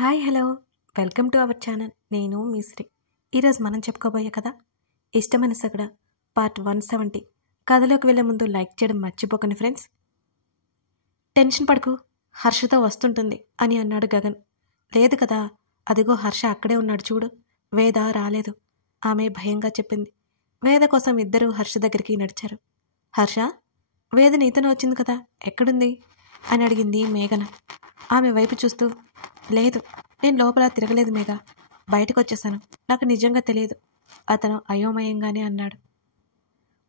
Hi hello welcome to our channel. నేను మీ శ్రీ. ఈరోజు మనం చెప్పుకోబోయే కథ ఇష్టమైన సగడ పార్ట్ 170. కథలోకి వెళ్ళే ముందు లైక్ చేయడం మర్చిపోకండి ఫ్రెండ్స్. టెన్షన్ పడకు, హర్షతో వస్తుంటుంది అని అన్నాడు గగన్. లేదు కదా, అదిగో హర్ష అక్కడే ఉన్నాడు చూడు. వేద రాలేదు, ఆమె భయంగా చెప్పింది. వేద కోసం ఇద్దరూ హర్ష దగ్గరికి నడిచారు. హర్ష, వేద నీతోనే వచ్చింది కదా, ఎక్కడుంది అని అడిగింది మేఘన ఆమె వైపు చూస్తూ. లేదు, నేను లోపల తిరగలేదు మేఘ, బయటకు వచ్చేసాను, నాకు నిజంగా తెలియదు అతను అయోమయంగానే అన్నాడు.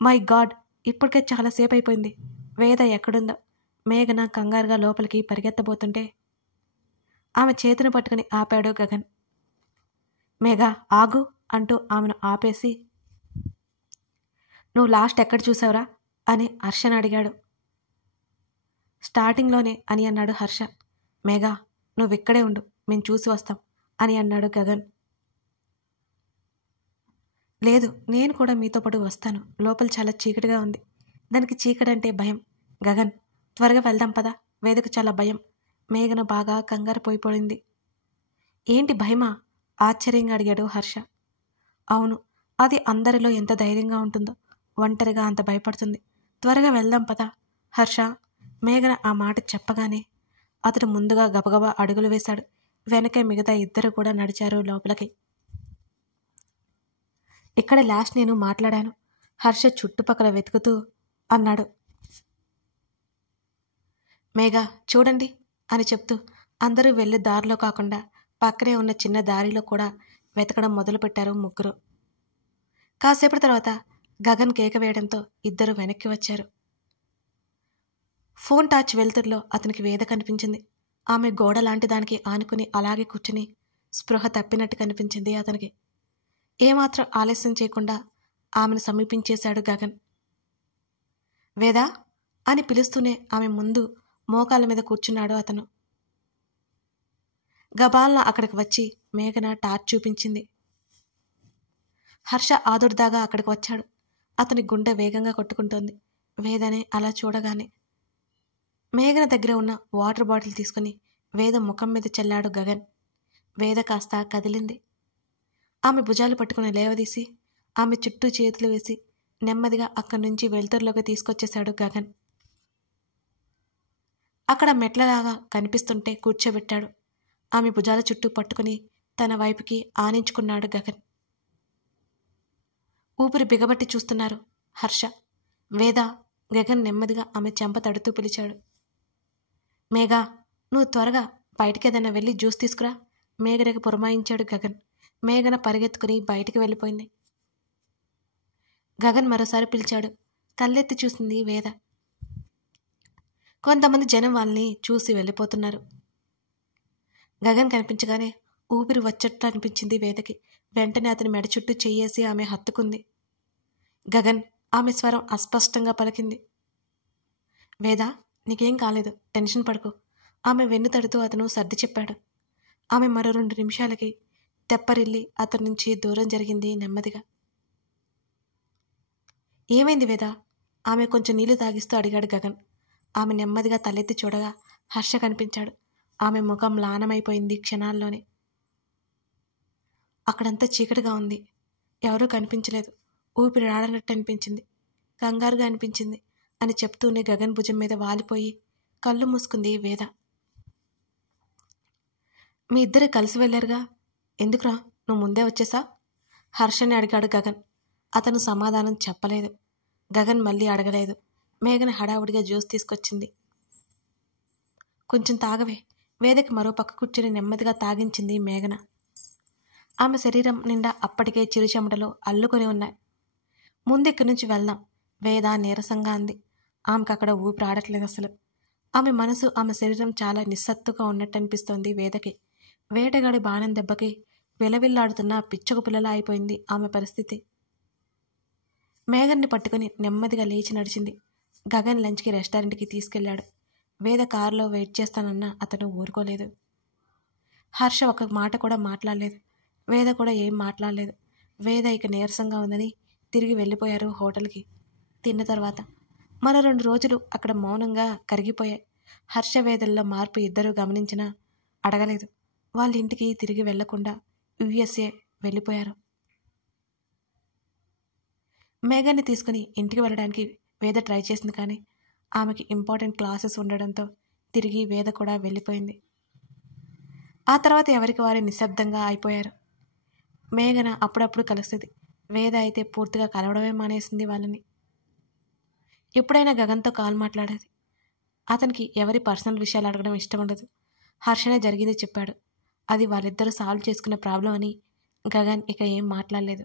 మై గాడ్, ఇప్పటికే చాలాసేపు అయిపోయింది, వేద ఎక్కడుందో. మేఘన కంగారుగా లోపలికి పరిగెత్తబోతుంటే ఆమె చేతిని పట్టుకుని ఆపాడు గగన్. మేఘ ఆగు అంటూ ఆమెను ఆపేసి, నువ్వు లాస్ట్ ఎక్కడ చూసావురా అని హర్షను అడిగాడు. స్టార్టింగ్లోనే అని అన్నాడు హర్ష. మేఘ నువ్విక్కడే ఉండు, మేము చూసి వస్తాం అని అన్నాడు గగన్. లేదు, నేను కూడా మీతో పాటు వస్తాను, లోపల చాలా చీకటిగా ఉంది. దానికి చీకటంటే భయం. గగన్ త్వరగా వెళ్దాం పదా, వేదకు చాలా భయం. మేఘన బాగా కంగారు పోయిపోయింది. ఏంటి భయమా ఆశ్చర్యంగా అడిగాడు హర్ష. అవును, అది అందరిలో ఎంత ధైర్యంగా ఉంటుందో, ఒంటరిగా అంత భయపడుతుంది. త్వరగా వెళ్దాం పదా హర్ష. మేఘన ఆ మాట చెప్పగానే అతడు ముందుగా గబగబా అడుగులు వేశాడు. వెనకే మిగతా ఇద్దరు కూడా నడిచారు లోపలికి. ఇక్కడ లాస్ట్ నేను మాట్లాడాను, హర్ష చుట్టుపక్కల వెతుకుతూ అన్నాడు. మేఘ చూడండి అని చెప్తూ అందరూ వెళ్ళే దారిలో కాకుండా పక్కనే ఉన్న చిన్న దారిలో కూడా వెతకడం మొదలుపెట్టారు ముగ్గురు. కాసేపటి తర్వాత గగన్ కేక వేయడంతో ఇద్దరు వెనక్కి వచ్చారు. ఫోన్ టార్చ్ వెలుతురులో అతనికి వేద కనిపించింది. ఆమె గోడ లాంటి దానికి ఆనుకుని అలాగే కూర్చుని స్పృహ తప్పినట్టు కనిపించింది అతనికి. ఏమాత్రం ఆలస్యం చేయకుండా ఆమెను సమీపించేశాడు గగన్. వేదా అని పిలుస్తూనే ఆమె ముందు మోకాళ్ళ మీద కూర్చున్నాడు అతను. గబాల్న అక్కడికి వచ్చి మేఘన టార్చ్ చూపించింది. హర్ష ఆదుర్దాగా అక్కడికి వచ్చాడు. అతని గుండె వేగంగా కొట్టుకుంటోంది. వేదనే అలా చూడగానే మేఘన దగ్గర ఉన్న వాటర్ బాటిల్ తీసుకుని వేద ముఖం మీద చల్లాడు గగన్. వేద కాస్త కదిలింది. ఆమె భుజాలు పట్టుకుని లేవదీసి ఆమె చుట్టూ చేతులు వేసి నెమ్మదిగా అక్కడి నుంచి వెలుతురులోకి తీసుకొచ్చేశాడు గగన్. అక్కడ మెట్లలాగా కనిపిస్తుంటే కూర్చోబెట్టాడు. ఆమె భుజాల చుట్టూ పట్టుకుని తన వైపుకి ఆనించుకున్నాడు గగన్. ఊపిరి బిగబట్టి చూస్తున్నారు హర్ష, వేద. గగన్ నెమ్మదిగా ఆమె చెంప తడుతూ పిలిచాడు. మేఘా, నువ్వు త్వరగా బయటికేదైనా వెళ్ళి జ్యూస్ తీసుకురా, మేఘనకి పురమాయించాడు గగన్. మేఘన పరిగెత్తుకుని బయటికి వెళ్ళిపోయింది. గగన్ మరోసారి పిలిచాడు. కళ్ళెత్తి చూసింది వేద. కొంతమంది జనం వాళ్ళని చూసి వెళ్ళిపోతున్నారు. గగన్ కనిపించగానే ఊపిరి వచ్చేట్లు అనిపించింది వేదకి. వెంటనే అతని మెడ చుట్టూ చెయ్యేసి ఆమె హత్తుకుంది. గగన్ ఆమె స్వరం అస్పష్టంగా పలికింది. వేద నీకేం కాలేదు, టెన్షన్ పడకు. ఆమె వెన్ను తడుతూ అతను సర్ది చెప్పాడు. ఆమె మరో 2 నిమిషాలకి తెప్పరిల్లి అతని నుంచి దూరం జరిగింది నెమ్మదిగా. ఏమైంది వేద? ఆమె కొంచెం నీళ్లు తాగిస్తూ అడిగాడు గగన్. ఆమె నెమ్మదిగా తలెత్తి చూడగా హర్ష కనిపించాడు. ఆమె ముఖం మ్లానమైపోయింది క్షణాల్లోనే. అక్కడంతా చీకటిగా ఉంది, ఎవరూ కనిపించలేదు. ఊపిరి ఆడనట్టు అనిపించింది, కంగారుగా అనిపించింది అని చెప్తూనే గగన్ భుజం మీద వాలిపోయి కళ్ళు మూసుకుంది వేద. మీ ఇద్దరు కలిసి వెళ్ళారుగా, ఎందుకురా నువ్వు ముందే వచ్చేసా? హర్షని అడిగాడు గగన్. అతను సమాధానం చెప్పలేదు. గగన్ మళ్ళీ అడగలేదు. మేఘన హడావుడిగా జ్యూస్ తీసుకొచ్చింది. కొంచెం తాగవే, వేదకి మరో పక్క కూర్చుని నెమ్మదిగా తాగించింది మేఘన. ఆమె శరీరం నిండా అప్పటికే చిరుచెమటలు అల్లుకొని ఉన్నాయి. ముందెక్కడి నుంచి వెళ్దాం, వేద నీరసంగా అంది. ఆమెకు అక్కడ ఊపిరి ఆడట్లేదు అసలు. ఆమె మనసు, ఆమె శరీరం చాలా నిస్సత్తుగా ఉన్నట్టు అనిపిస్తోంది వేదకి. వేటగాడి బాణం దెబ్బకి విలవిల్లాడుతున్న పిచ్చకు పిల్లలా అయిపోయింది ఆమె పరిస్థితి. మేఘన్ని పట్టుకుని నెమ్మదిగా లేచి నడిచింది. గగన్ లంచ్కి రెస్టారెంట్కి తీసుకెళ్లాడు. వేద కారులో వెయిట్ చేస్తానన్నా అతను ఊరుకోలేదు. హర్ష ఒక మాట కూడా మాట్లాడలేదు. వేద కూడా ఏం మాట్లాడలేదు. వేద ఇక నీరసంగా ఉందని తిరిగి వెళ్ళిపోయారు హోటల్కి. తిన్న తర్వాత మరో 2 రోజులు అక్కడ మౌనంగా కరిగిపోయాయి. హర్షవేదల్లో మార్పు ఇద్దరూ గమనించినా అడగలేదు. వాళ్ళ ఇంటికి తిరిగి వెళ్లకుండా యుఎస్ఏ వెళ్ళిపోయారు. మేఘన్ని తీసుకుని ఇంటికి వెళ్ళడానికి వేద ట్రై చేసింది, కానీ ఆమెకి ఇంపార్టెంట్ క్లాసెస్ ఉండడంతో తిరిగి వేద కూడా వెళ్ళిపోయింది. ఆ తర్వాత ఎవరికి వారే నిశ్శబ్దంగా అయిపోయారు. మేఘన అప్పుడప్పుడు కలుస్తుంది, వేద అయితే పూర్తిగా కలవడమే మానేసింది వాళ్ళని. ఎప్పుడైనా గగన్తో కాల్ మాట్లాడేది. అతనికి ఎవరి పర్సనల్ విషయాలు అడగడం ఇష్టం ఉండదు. హర్షనే జరిగింది చెప్పాడు. అది వాళ్ళిద్దరూ సాల్వ్ చేసుకునే ప్రాబ్లం అని గగన్ ఇక ఏం మాట్లాడలేదు.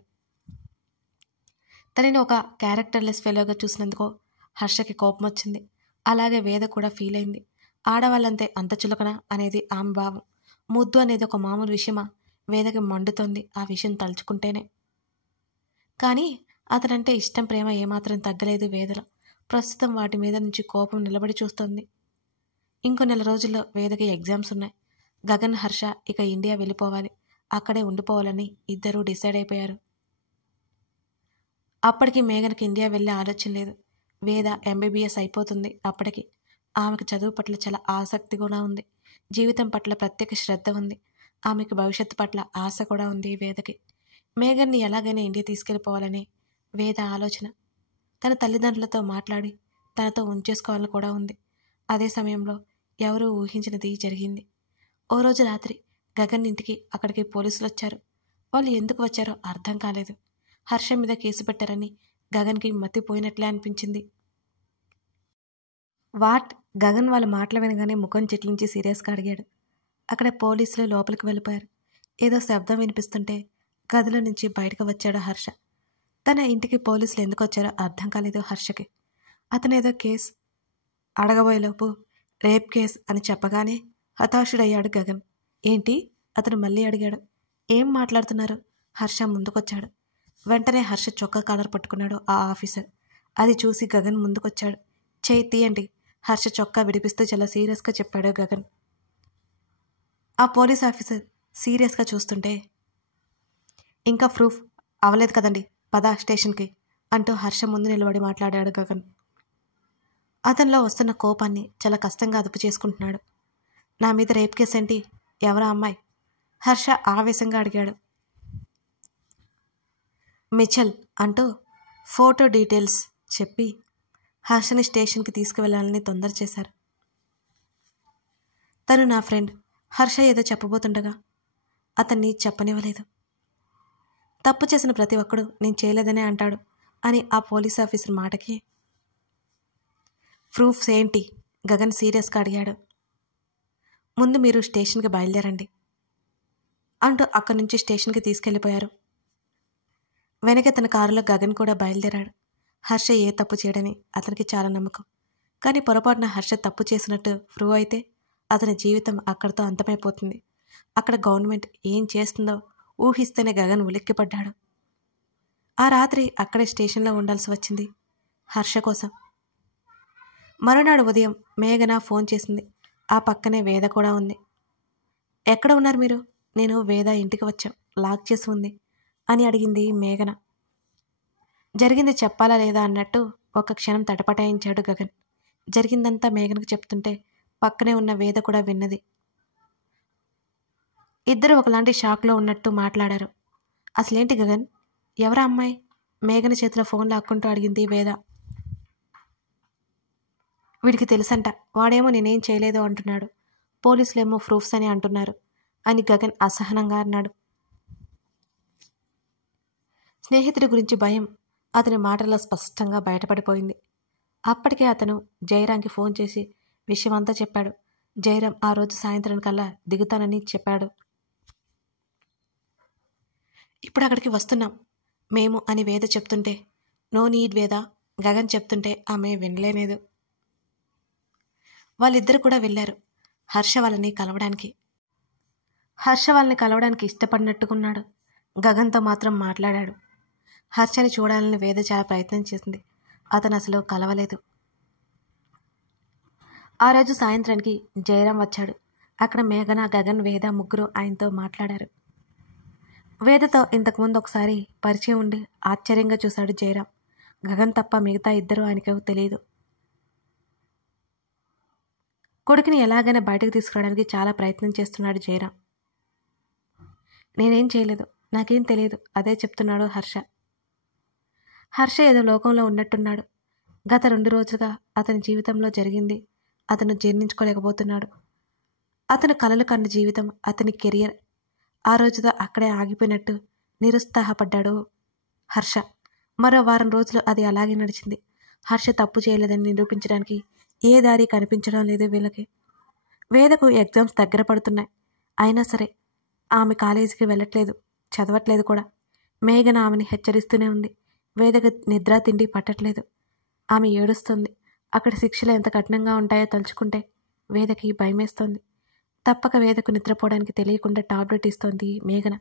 తనని ఒక క్యారెక్టర్లెస్ ఫెలోగా చూసినందుకో హర్షకి కోపం వచ్చింది. అలాగే వేద కూడా ఫీల్ అయింది. ఆడవాళ్ళంతే అంత చులకన అనేది ఆమె భావం. ముద్దు అనేది ఒక మామూలు విషయమా? వేదకి మండుతోంది ఆ విషయం తలుచుకుంటేనే. కానీ అతనంటే ఇష్టం, ప్రేమ ఏమాత్రం తగ్గలేదు వేదలో. ప్రస్తుతం వాటి మీద నుంచి కోపం నిలబడి చూస్తోంది. ఇంకో నెల రోజుల్లో వేదకి ఎగ్జామ్స్ ఉన్నాయి. గగన్, హర్ష ఇక ఇండియా వెళ్ళిపోవాలి, అక్కడే ఉండిపోవాలని ఇద్దరూ డిసైడ్ అయిపోయారు. అప్పటికి మేఘనకి ఇండియా వెళ్ళే ఆలోచన లేదు. వేద ఎంబీబీఎస్ అయిపోతుంది అప్పటికి. ఆమెకు చదువు పట్ల చాలా ఆసక్తి కూడా ఉంది. జీవితం పట్ల ప్రత్యేక శ్రద్ధ ఉంది. ఆమెకు భవిష్యత్తు పట్ల ఆశ కూడా ఉంది వేదకి. మేఘన్ని ఎలాగైనా ఇండియా తీసుకెళ్ళిపోవాలని వేద ఆలోచన. తన తల్లిదండ్రులతో మాట్లాడి తనతో ఉంచేసుకోవాలని కూడా ఉంది. అదే సమయంలో ఎవరూ ఊహించినది జరిగింది. ఓ రోజు రాత్రి గగన్ ఇంటికి అక్కడికి పోలీసులు వచ్చారు. వాళ్ళు ఎందుకు వచ్చారో అర్థం కాలేదు. హర్ష మీద కేసు పెట్టారని గగన్కి మతిపోయినట్లే అనిపించింది. వాట్? గగన్ వాళ్ళ మాటలు వినగానే ముఖం చిట్లించి సీరియస్గా అడిగాడు. అక్కడ పోలీసులు లోపలికి వెళ్ళిపోయారు. ఏదో శబ్దం వినిపిస్తుంటే గదిలో నుంచి బయటకు వచ్చాడు హర్ష. తన ఇంటికి పోలీసులు ఎందుకు వచ్చారో అర్థం కాలేదు హర్షకి. అతనేదో కేసు అడగబోయేలోపు రేప్ కేస్ అని చెప్పగానే హతాశుడయ్యాడు గగన్. ఏంటి? అతను మళ్ళీ అడిగాడు. ఏం మాట్లాడుతున్నారు? హర్ష ముందుకొచ్చాడు. వెంటనే హర్ష చొక్కా కాలర్ పట్టుకున్నాడు ఆ ఆఫీసర్. అది చూసి గగన్ ముందుకొచ్చాడు. చేయి తీయండి, హర్ష చొక్కా విడిపిస్తూ చాలా సీరియస్గా చెప్పాడు గగన్. ఆ పోలీస్ ఆఫీసర్ సీరియస్గా చూస్తుంటే, ఇంకా ప్రూఫ్ అవ్వలేదు కదండి, పద స్టేషన్కి అంటూ హర్ష ముందు నిలబడి మాట్లాడాడు గగన్. అతనిలో వస్తున్న కోపాన్ని చాలా కష్టంగా అదుపు చేసుకుంటున్నాడు. నా మీద రేప్ కేసు ఏంటి? ఎవరా అమ్మాయి? హర్ష ఆవేశంగా అడిగాడు. మిచెల్ అంటూ ఫోటో డీటెయిల్స్ చెప్పి హర్షని స్టేషన్కి తీసుకువెళ్లాలని తొందర చేశారు. తను నా ఫ్రెండ్. హర్ష ఏదో చెప్పబోతుండగా అతన్ని చెప్పనివ్వలేదు. తప్పు చేసిన ప్రతి ఒక్కడు నేను చేయలేదనే అంటాడు అని ఆ పోలీస్ ఆఫీసర్ మాటకి ప్రూఫ్స్ ఏంటి? గగన్ సీరియస్గా అడిగాడు. ముందు మీరు స్టేషన్కి బయలుదేరండి అంటూ అక్కడి నుంచి స్టేషన్కి తీసుకెళ్లిపోయారు. వెనక తన కారులో గగన్ కూడా బయలుదేరాడు. హర్ష ఏ తప్పు చేయడని అతనికి చాలా నమ్మకం. కానీ పొరపాటున హర్ష తప్పు చేసినట్టు ప్రూవ్ అయితే అతని జీవితం అక్కడితో అంతమైపోతుంది. అక్కడ గవర్నమెంట్ ఏం చేస్తుందో ఊహిస్తేనే గగన్ ఉలిక్కిపడ్డాడు. ఆ రాత్రి అక్కడే స్టేషన్లో ఉండాల్సి వచ్చింది హర్ష కోసం. మరునాడు ఉదయం మేఘన ఫోన్ చేసింది. ఆ పక్కనే వేద కూడా ఉంది. ఎక్కడ ఉన్నారు మీరు? నేను వేద ఇంటికి వచ్చాం, లాక్ చేసి ఉంది అని అడిగింది మేఘన. జరిగింది చెప్పాలా లేదా అన్నట్టు ఒక క్షణం తటపటాయించాడు గగన్. జరిగిందంతా మేఘనకు చెప్తుంటే పక్కనే ఉన్న వేద కూడా విన్నది. ఇద్దరు ఒకలాంటి షాక్లో ఉన్నట్టు మాట్లాడారు. అసలేంటి గగన్? ఎవరా అమ్మాయి? మేఘన చేతిలో ఫోన్ లాక్కుంటూ అడిగింది వేద. వీడికి తెలుసంట, వాడేమో నేనేం చేయలేదు అంటున్నాడు, పోలీసులేమో ప్రూఫ్స్ అని అంటున్నారు అని గగన్ అసహనంగా అన్నాడు. స్నేహితుడి గురించి భయం అతని మాటల్లో స్పష్టంగా బయటపడిపోయింది. అప్పటికే అతను జయరాంకి ఫోన్ చేసి విషయమంతా చెప్పాడు. జయరాం ఆ రోజు సాయంత్రం కల్లా దిగుతానని చెప్పాడు. ఇప్పుడు అక్కడికి వస్తున్నాం మేము అని వేద చెప్తుంటే, నో నీడ్ వేద, గగన్ చెప్తుంటే ఆమె వినలేలేదు. వాళ్ళిద్దరు కూడా వెళ్ళారు హర్ష వాళ్ళని కలవడానికి ఇష్టపడినట్టుకున్నాడు. గగన్తో మాత్రం మాట్లాడాడు. హర్షని చూడాలని వేద చాలా ప్రయత్నం చేసింది. అతను అసలు కలవలేదు. ఆ రోజు సాయంత్రానికి జయరాం వచ్చాడు. అక్కడ మేఘన, గగన్, వేద ముగ్గురు ఆయనతో మాట్లాడారు. వేదతో ఇంతకుముందు ఒకసారి పరిచయం ఉండి ఆశ్చర్యంగా చూశాడు జయరాం. గగన్ తప్ప మిగతా ఇద్దరు ఆయనకు తెలియదు. కొడుకుని ఎలాగైనా బయటకు తీసుకురావడానికి చాలా ప్రయత్నం చేస్తున్నాడు జయరాం. నేనేం చేయలేదు, నాకేం తెలియదు అదే చెప్తున్నాడు హర్ష. హర్ష ఏదో లోకంలో ఉన్నట్టున్నాడు. గత 2 రోజులుగా అతని జీవితంలో జరిగింది అతను జీర్ణించుకోలేకపోతున్నాడు. అతను కలలు కన్న జీవితం, అతని కెరియర్ ఆ రోజుతో అక్కడే ఆగిపోయినట్టు నిరుత్సాహపడ్డాడు హర్ష. మరో వారం రోజులు అది అలాగే నడిచింది. హర్ష తప్పు చేయలేదని నిరూపించడానికి ఏ దారి కనిపించడం లేదు వీళ్ళకి. వేదకు ఎగ్జామ్స్ దగ్గర పడుతున్నాయి. అయినా సరే ఆమె కాలేజీకి వెళ్ళట్లేదు, చదవట్లేదు కూడా. మేఘన ఆమెని హెచ్చరిస్తూనే ఉంది. వేదకు నిద్ర తిండి పట్టట్లేదు. ఆమె ఏడుస్తుంది. అక్కడ శిక్షలు ఎంత కఠినంగా ఉంటాయో తలుచుకుంటే వేదకి భయమేస్తోంది. తప్పక వేదకు నిద్రపోవడానికి తెలియకుండా టాబ్లెట్ ఇస్తోంది మేఘన.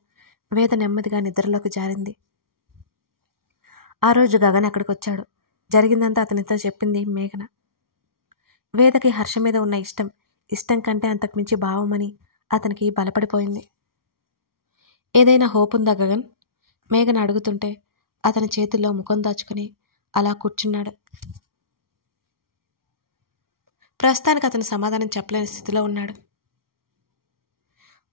వేద నెమ్మదిగా నిద్రలోకి జారింది. ఆ రోజు గగన్ అక్కడికి వచ్చాడు. జరిగిందంతా అతనితో చెప్పింది మేఘన. వేదకి హర్ష మీద ఉన్న ఇష్టం కంటే అంతకుమించి భావమని అతనికి బలపడిపోయింది. ఏదైనా హోప్ ఉందా గగన్? మేఘన అడుగుతుంటే అతని చేతుల్లో ముఖం దాచుకుని అలా కూర్చున్నాడు. ప్రస్తుతానికి అతను సమాధానం చెప్పలేని స్థితిలో ఉన్నాడు.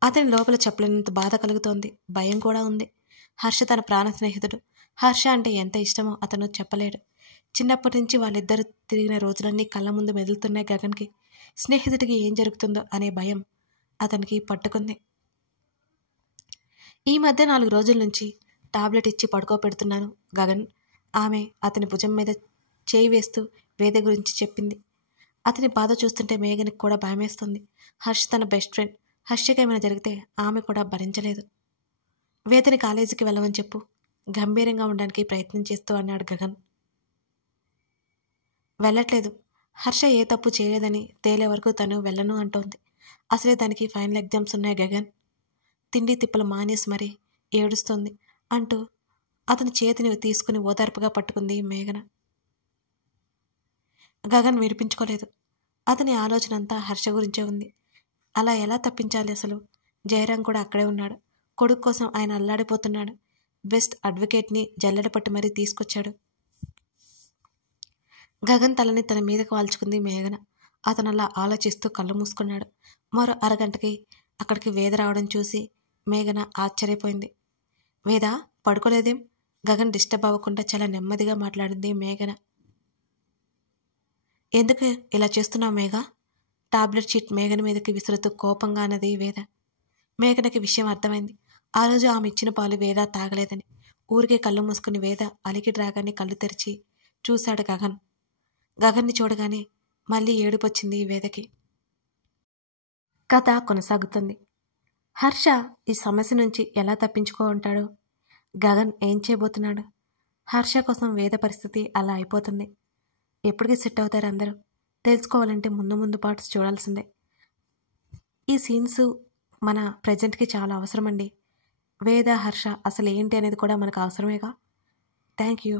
అతని లోపల చెప్పలేనంత బాధ కలుగుతోంది, భయం కూడా ఉంది. హర్ష తన ప్రాణ స్నేహితుడు. హర్ష అంటే ఎంత ఇష్టమో అతను చెప్పలేడు. చిన్నప్పటి నుంచి వాళ్ళిద్దరూ తిరిగిన రోజులన్నీ కళ్ళ ముందు మెదులుతున్నాయి గగన్కి. స్నేహితుడికి ఏం జరుగుతుందో అనే భయం అతనికి పట్టుకుంది. ఈ మధ్య 4 రోజుల నుంచి టాబ్లెట్ ఇచ్చి పడుకోబెడుతున్నాను గగన్. ఆమె అతని భుజం మీద చేయి వేస్తూ వేద గురించి చెప్పింది. అతని బాధ చూస్తుంటే మేఘనికి కూడా భయమేస్తుంది. హర్ష తన బెస్ట్ ఫ్రెండ్. హర్షకి ఏమైనా జరిగితే ఆమె కూడా భరించలేదు. వేదని కాలేజీకి వెళ్ళమని చెప్పు, గంభీరంగా ఉండడానికి ప్రయత్నం చేస్తూ అన్నాడు గగన్. వెళ్ళట్లేదు. హర్ష ఏ తప్పు చేయలేదని తేలే వరకు తను వెళ్ళను అంటోంది. అసలే దానికి ఫైనల్ ఎగ్జామ్స్ ఉన్నాయి గగన్. తిండి తిప్పలు మానేసి మరీ ఏడుస్తోంది అంటూ అతని చేతిని తీసుకుని ఓదార్పుగా పట్టుకుంది మేఘన. గగన్ వినిపించుకోలేదు. అతని ఆలోచన అంతా హర్ష గురించే ఉంది. అలా ఎలా తప్పించాలి అసలు? జయరాం కూడా అక్కడే ఉన్నాడు. కొడుకు కోసం ఆయన అల్లాడిపోతున్నాడు. బెస్ట్ అడ్వకేట్ని జల్లెడ పట్టి మరీ తీసుకొచ్చాడు. గగన్ తలని తన మీదకు వాల్చుకుంది మేఘన. అతను అలా ఆలోచిస్తూ కళ్ళు మూసుకున్నాడు. మరో అరగంటకి అక్కడికి వేద రావడం చూసి మేఘన ఆశ్చర్యపోయింది. వేద, పడుకోలేదేం? గగన్ డిస్టర్బ్ అవ్వకుండా చాలా నెమ్మదిగా మాట్లాడింది మేఘన. ఎందుకు ఇలా చేస్తున్నావు మేఘ? టాబ్లెట్ షీట్ మేఘన మీదకి విసురుతూ కోపంగా అన్నది వేద. మేఘనకి విషయం అర్థమైంది. ఆ రోజు ఆమె ఇచ్చిన పాలు వేద తాగలేదని. ఊరికే కళ్ళు మూసుకుని వేద అలికిడి రాగానే కళ్ళు తెరిచి చూశాడు గగన్. గగన్ని చూడగానే మళ్ళీ ఏడుపొచ్చింది వేదకి. కథ కొనసాగుతుంది. హర్ష ఈ సమస్య నుంచి ఎలా తప్పించుకో ఉంటాడు? గగన్ ఏం చేయబోతున్నాడు? హర్ష కోసం వేద పరిస్థితి అలా అయిపోతుంది. ఎప్పటికీ సెట్ అవుతారు అందరూ? తెలుసుకోవాలంటే ముందు పార్ట్స్ చూడాల్సిందే. ఈ సీన్స్ మన ప్రజెంట్కి చాలా అవసరం అండి. వేద హర్ష అసలు ఏంటి అనేది కూడా మనకు అవసరమేగా. Thank you.